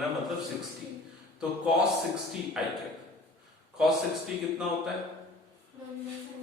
रहा है मतलब 60। तो cos 60 i कैप, cos 60 कितना होता है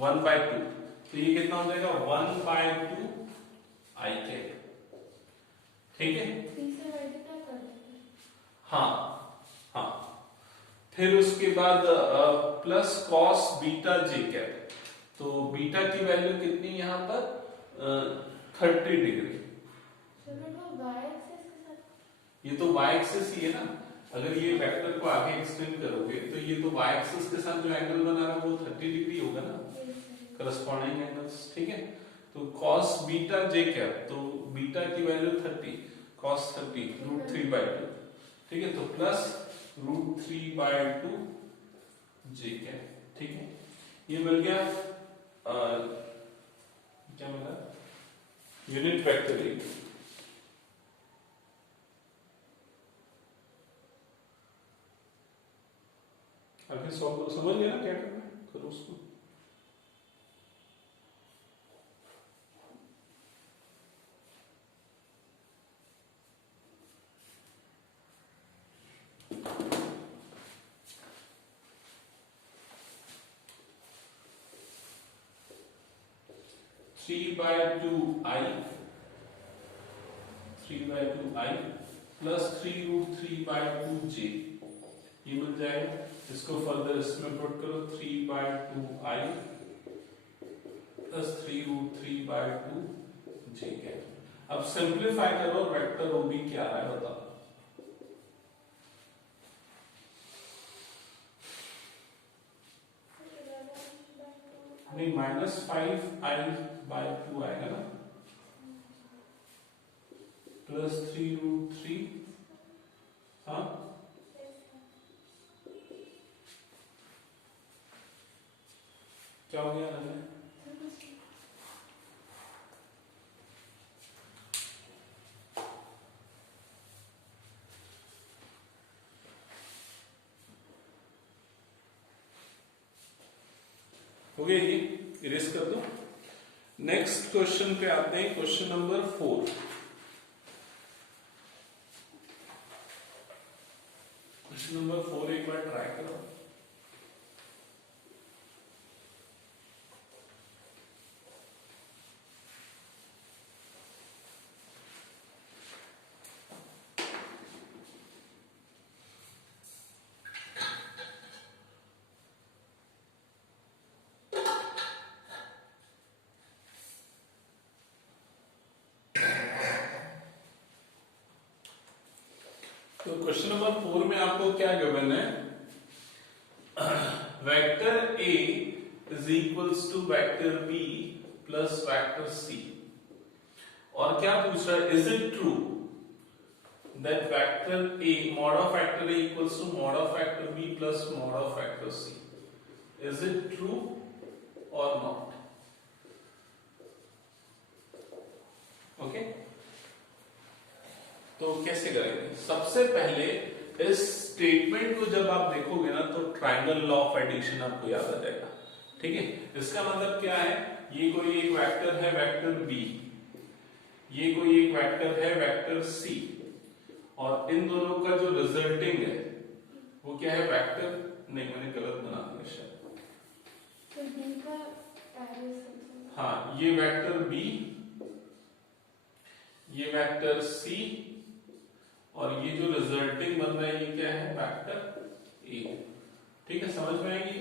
1/2, तो ये कितना हो जाएगा 1/2 i कैप। ठीक है, हाँ हाँ। फिर उसके बाद plus cos beta j cap, तो बीटा की वैल्यू कितनी यहाँ पर 30 डिग्री। ये तो y एक्सिस ही है ना, अगर ये वेक्टर को आगे एक्सटेंड करोगे तो ये तो y एक्सिस के साथ जो एंगल बना रहा है वो 30 डिग्री होगा ना, करस्पॉन्डिंग एंगल्स। ठीक है, तो cos बीटा j कैप, तो बीटा की वैल्यू 30, cos 30 √3/2। ठीक है, तो प्लस √3/2 j कैप। ठीक है, ये मिल गया क्या मिला यूनिट वेक्टर ए। आगे समझ गया ना क्या करना है, करो उसको। Three by two I plus 3√3/2j, ये मिल जाएगा। इसको फर्दर इसमें पुट करो, 3/2i प्लस 3√3/2j कैप। अब सिंप्लीफाई करो, वेक्टर ओबी क्या है बताओ। नहीं, -5i/2 आएगा ना, प्लस 3√3, हाँ क्या हो गया ना, हो गया, ये इरेज कर दो। नेक्स्ट क्वेश्चन पे आते हैं, क्वेश्चन नंबर 4। क्वेश्चन नंबर 4 एक बार ट्राई करो। तो क्वेश्चन नंबर 4 में आपको क्या गिवन है, vector A is equals to vector B plus vector C, और क्या पूछ रहा है, is it true that vector A mod of vector A equals to mod of vector B plus mod of vector C, is it true और not. Okay, तो कैसे करेंगे, सबसे पहले इस स्टेटमेंट को जब आप देखोगे ना तो ट्रायंगल लॉ ऑफ एडिशन आपको याद आ जाएगा। ठीक है, इसका मतलब क्या है, ये कोई एक वेक्टर है वेक्टर B, ये कोई एक वेक्टर है वेक्टर C, और इन दोनों का जो रिजल्टिंग है वो क्या है वेक्टर, नहीं मैंने गलत बना दिया शायद, हाँ ये वेक्टर B, ये वेक्टर C, और ये जो रिजल्टिंग बन रहा है ये क्या है वेक्टर A। ठीक है, समझ में आएगी।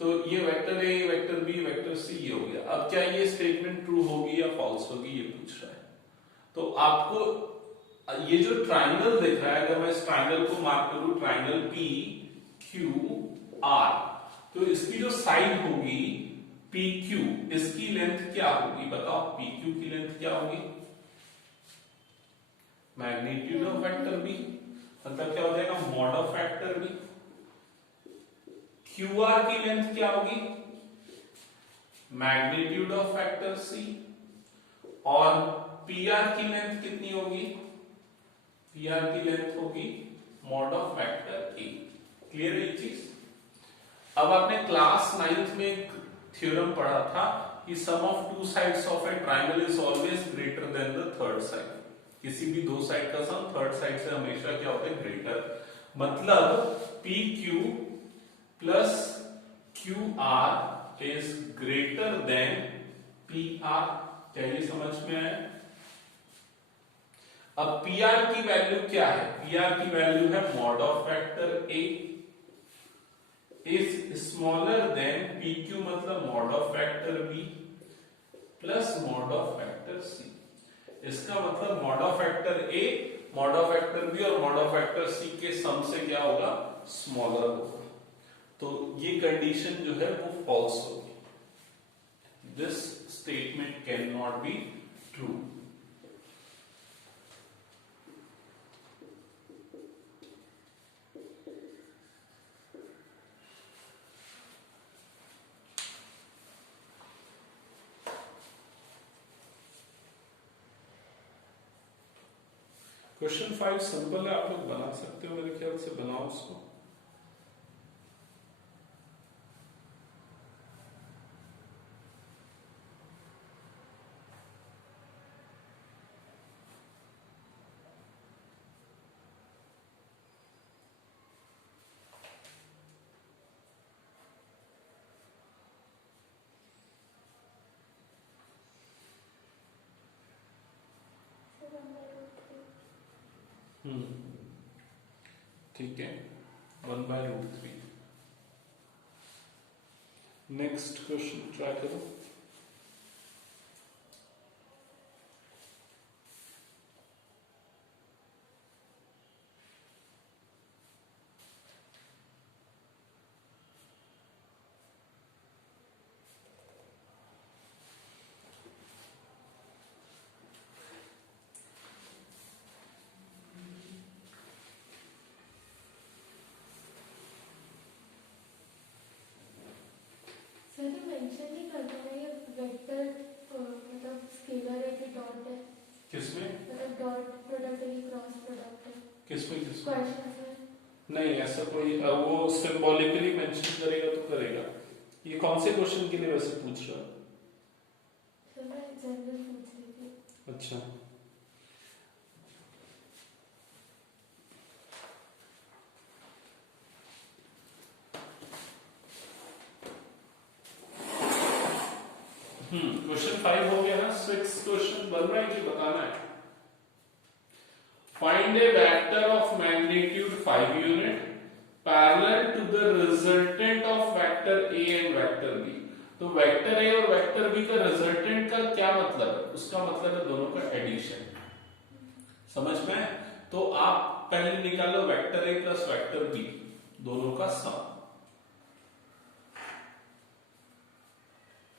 तो ये vector A, vector B, vector C ये हो गया। अब क्या ये स्टेटमेंट ट्रू होगी या फॉल्स होगी ये पूछ रहा है। तो आपको ये जो ट्राइंगल दिख रहा है, अगर मैं इस ट्राइंगल को मार्क करूं, ट्राइंगल PQR, तो इसकी जो साइड होगी PQ, इसकी लेंथ क्या होगी बताओ, PQ की लेंथ क्या होगी, मैग्नीट्यूड ऑफ वेक्टर B, मतलब क्या हो जाएगा mod of vector B। QR की लेंथ क्या होगी, मैग्नीट्यूड ऑफ वेक्टर C, और PR की लेंथ कितनी होगी, PR की लेंथ होगी mod of vector A। Clear है ये चीज। अब आपने क्लास 9th में एक थ्योरम पढ़ा था कि sum of two sides of a triangle is always greater than the third side. किसी भी दो साइड का सम थर्ड साइड से हमेशा क्या होता है, ग्रेटर। मतलब P Q plus Q R is greater than P R. क्या ये समझ में आया? अब पी आर की वैल्यू क्या है? पी आर की वैल्यू है mod of factor A is smaller than P Q, मतलब mod of factor B plus mod of factor C. इसका मतलब mod of factor A, mod of factor B और mod of factor C के sum से क्या होगा, smaller होगा। तो ये कंडीशन जो है वो फॉल्स होगी। This statement can not be true. Question 5 simple है, आप लोग बना सकते हो, मेरे ख्याल से बनाओ उसको। ठीक है, 1/√3। नेक्स्ट क्वेश्चन ट्राई करो। मेंशन नहीं करता है ये वेक्टर, मतलब स्केलर है कि डॉट है? किसमें? मतलब डॉट प्रोडक्ट है कि क्रॉस प्रोडक्ट है? किसमें? क्वेश्चन में नहीं, ऐसा कोई वो सिंबॉलिकली मेंशन करेगा तो करेगा। ये कौन से क्वेश्चन के लिए वैसे पूछ रहा है? सर मैं जनरल पूछ रही थी। अच्छा, क्वेश्चन 5 हो गया ना। 6 क्वेश्चन बन रहा है कि बताना है। Find a vector of magnitude 5 unit parallel to the resultant of vector A and vector B. तो वेक्टर ए और वेक्टर बी का रिजल्टेंट का क्या मतलब है? उसका मतलब है दोनों का एडिशन। समझ में? तो आप पहले निकालो vector A plus vector B, दोनों का sum.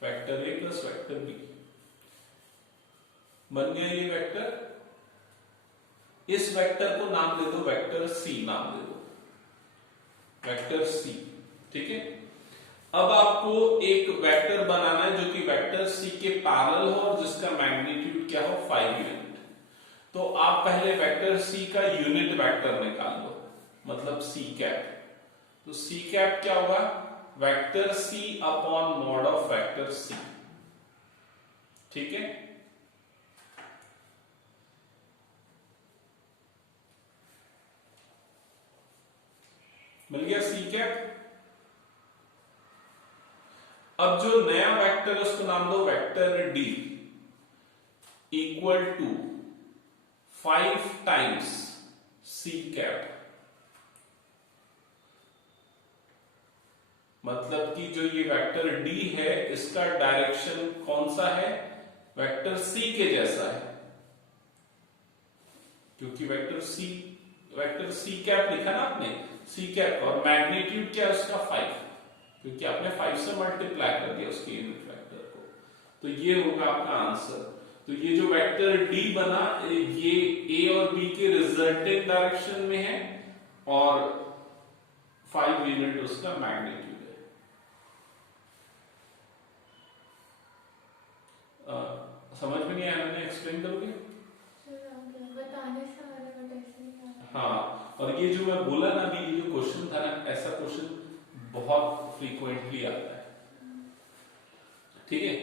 Vector A plus vector B बन गया ये वेक्टर। इस वेक्टर को नाम दे दो वेक्टर सी, नाम दे दो वेक्टर सी। ठीक है, अब आपको एक वेक्टर बनाना है जो कि वेक्टर सी के पैरेलल हो और जिसका मैग्नीट्यूड क्या हो, 5 यूनिट। तो आप पहले वेक्टर सी का यूनिट वेक्टर निकाल लो, मतलब सी कैप। तो सी कैप क्या होगा, vector C upon mod of vector C. ठीक है, मिल गया सी कैप। अब जो नया वेक्टर है उसको नाम दो vector D, equal to 5 times C cap. मतलब कि जो ये वेक्टर डी है इसका डायरेक्शन कौन सा है, वेक्टर सी के जैसा है, क्योंकि वेक्टर सी कैप लिखा ना आपने, सी कैप, और मैग्नीट्यूड क्या है उसका 5, क्योंकि आपने 5 से मल्टीप्लाई कर दिया उसके यूनिट वेक्टर को। तो ये होगा आपका आंसर। तो ये जो वेक्टर डी बना ये ए और बी के रिजल्टेंट डायरेक्शन में है और 5 यूनिट उसका मैग्नीट्यूड है। समझ में नहीं आया? मैंने एक्सप्लेन करोगे? बताने से आ रहा है, ऐसे नहीं आ रहा। हाँ, और ये जो मैं बोला ना अभी, ये जो क्वेश्चन था ना, ऐसा क्वेश्चन बहुत फ्रीक्वेंटली आता है। ठीक है,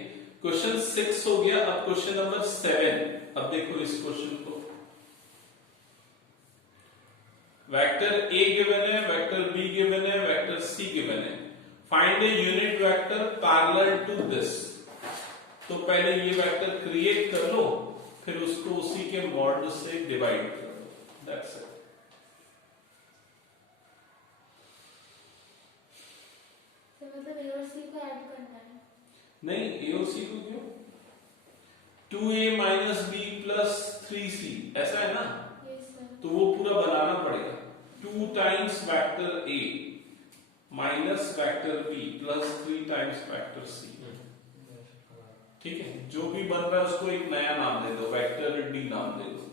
क्वेश्चन 6 हो गया। अब क्वेश्चन नंबर 7। अब देखो इस क्वेश्चन को, वेक्टर ए गिवन है, वेक्टर बी गिवन है, वेक्टर सी गिवन है। Find a unit vector parallel to this. तो पहले ये वेक्टर क्रिएट कर लो, फिर उसको उसी के मॉड से डिवाइड कर दो। That's it. मतलब ए और सी को ऐड करना है? नहीं, ए और सी को क्यों? 2a minus B plus 3c ऐसा है ना? Yes sir. तो वो पूरा बनाना पड़ेगा। 2 times vector a minus vector b plus 3 times vector c। ठीक है, जो भी बन रहा है उसको एक नया नाम दे दो, वेक्टर d नाम दे दो।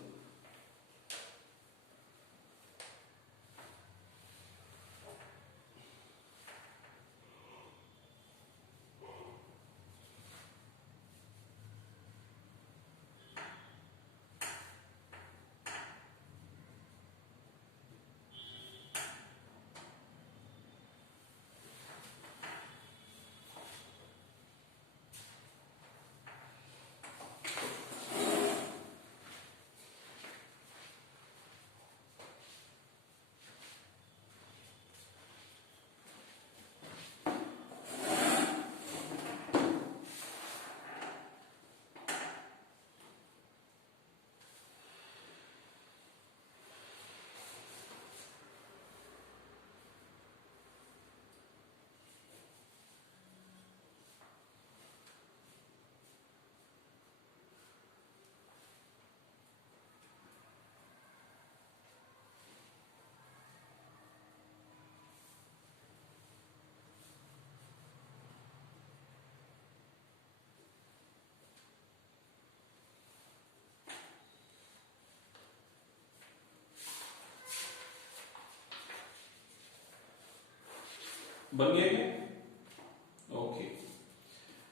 बन गया क्या? Okay,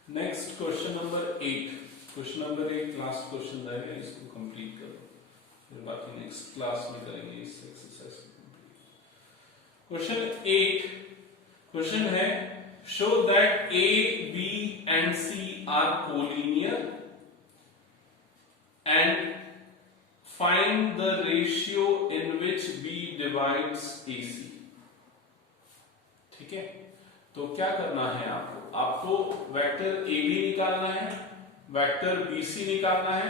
next question number 8। Question number 8 last question रहेगा, इसको कंप्लीट करो, फिर बाकी नेक्स्ट क्लास में करेंगे इस एक्सरसाइज को। क्वेश्चन 8 क्वेश्चन है, show that A B and C are collinear and find the ratio in which B divides A C. ठीक है, तो क्या करना है आपको? आपको वेक्टर ए बी निकालना है, वेक्टर बी सी निकालना है,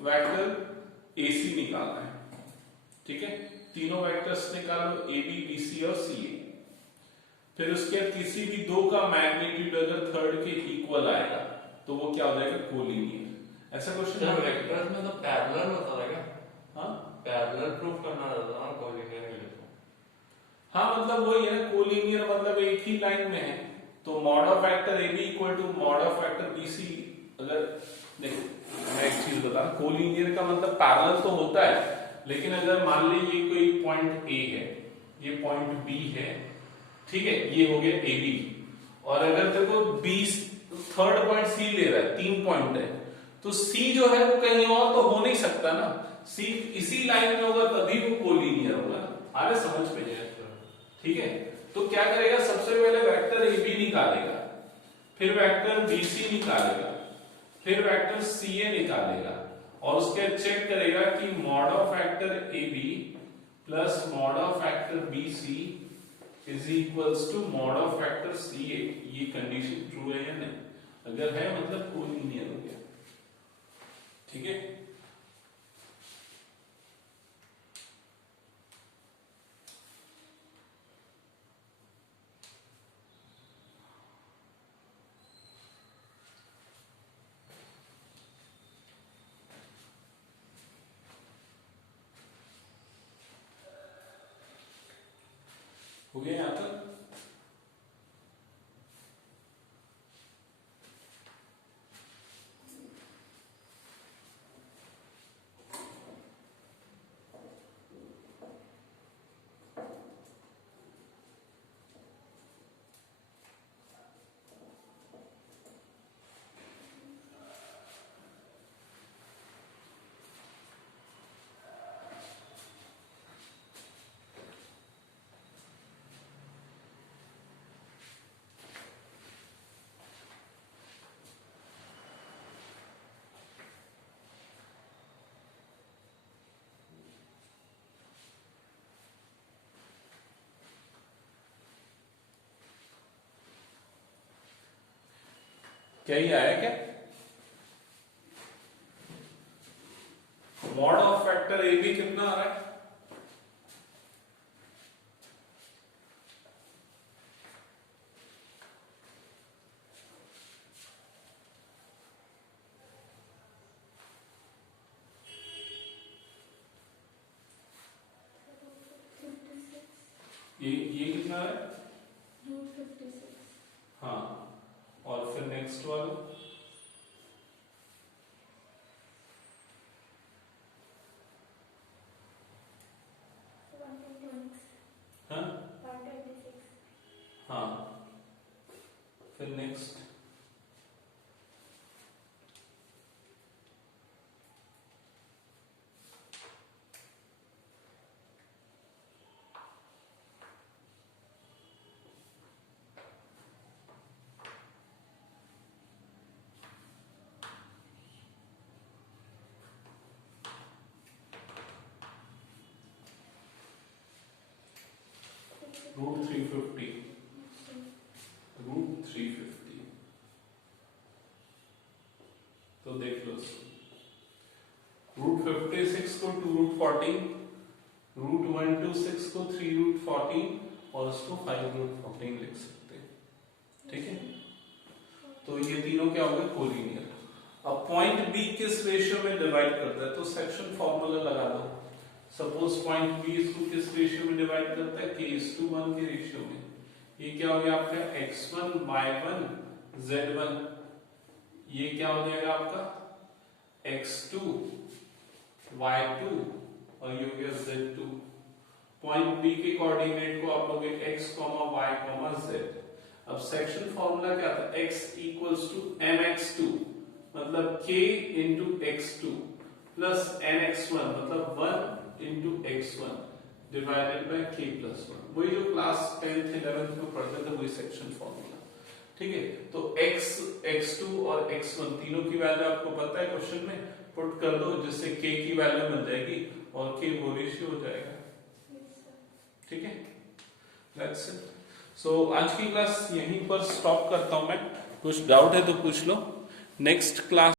वेक्टर ए सी निकालना है। ठीक है, तीनों वेक्टर्स निकालो, ए बी, बी सी और सी ए। फिर उसके बाद किसी भी दो का मैग्नीट्यूड अगर थर्ड के इक्वल आएगा तो वो क्या हो जाएगा? कोलिनियर। ऐसा क्वेश्चन वेक्टर्स में तो पैरेलल होता है क्या? हाँ, पैरेलल प्रूफ करना रहता है ना कोलिनियर के लिए। हाँ मतलब वही है, कोलिनियर मतलब एक ही लाइन में है। तो mod of vector A B equal to mod of vector B C. अगर देखो मैं एक चीज बता, कोलिनियर का मतलब पैरेलल तो होता है, लेकिन अगर मान ली ये कोई पॉइंट ए है, ये पॉइंट बी है, ठीक है, ये हो गया ए बी, और अगर तेरे को बी थर्ड पॉइंट सी ले रहा है, 3 पॉइंट है, तो सी जो है वो कहीं और तो हो नहीं सकता ना, सी इसी लाइन में होगा तभी वो कोलिनियर होगा। आ रहा समझ पे? ठीक है, तो क्या करेगा? सबसे पहले वेक्टर ए बी निकालेगा, फिर वेक्टर बी सी निकालेगा, फिर वेक्टर सी ए निकालेगा, और उसके चेक करेगा कि mod of vector A B plus mod of vector B C is equals to mod of vector C A. ये कंडीशन ट्रू है या नहीं? अगर है मतलब कोलिनियर हो गया। ठीक है, हो गया यहां तक? क्या ये आया क्या? Mod of factor A B कितना आ रहा है? ये कितना है? √56। हाँ, और फिर नेक्स्ट वाला 126। हाँ 126। हाँ, फिर नेक्स्ट √350 √350 तो देख लो √56 को 2√14, √126 को 3√14 और उसको 5√14 लिख सकते हैं। ठीक है, तो ये तीनों क्या हो गए? कोलिनियर। अब पॉइंट बी किस रेशियो में डिवाइड करता है? तो सेक्शन फॉर्मूला लगा दो। सपोज पॉइंट बी इसको किस रेशियो में डिवाइड करता है? k:1 के रेशियो में। ये क्या हो गया आपका? x1 y1 z1। ये क्या हो जाएगा आपका? x2 y2 और ये हो गया z2। पॉइंट बी के कोऑर्डिनेट को आप लोगे x, y, z। अब सेक्शन फॉर्मूला क्या था? x = mx2 मतलब k × x2 प्लस nx1 मतलब 1 × x1 डिवाइडेड बाय k + 1। वही जो क्लास 10th 11th में पढ़ते थे वही सेक्शन फॉर्मूला। ठीक है, तो x, x2 और x1 तीनों की वैल्यू आपको पता है, क्वेश्चन में पुट कर दो जिससे k की वैल्यू मिल जाएगी और k वो रेशियो हो जाएगा। ठीक है, दैट्स इट। सो आज की क्लास यहीं पर स्टॉप करता हूं मैं। कुछ डाउट है तो पूछ लो। Next class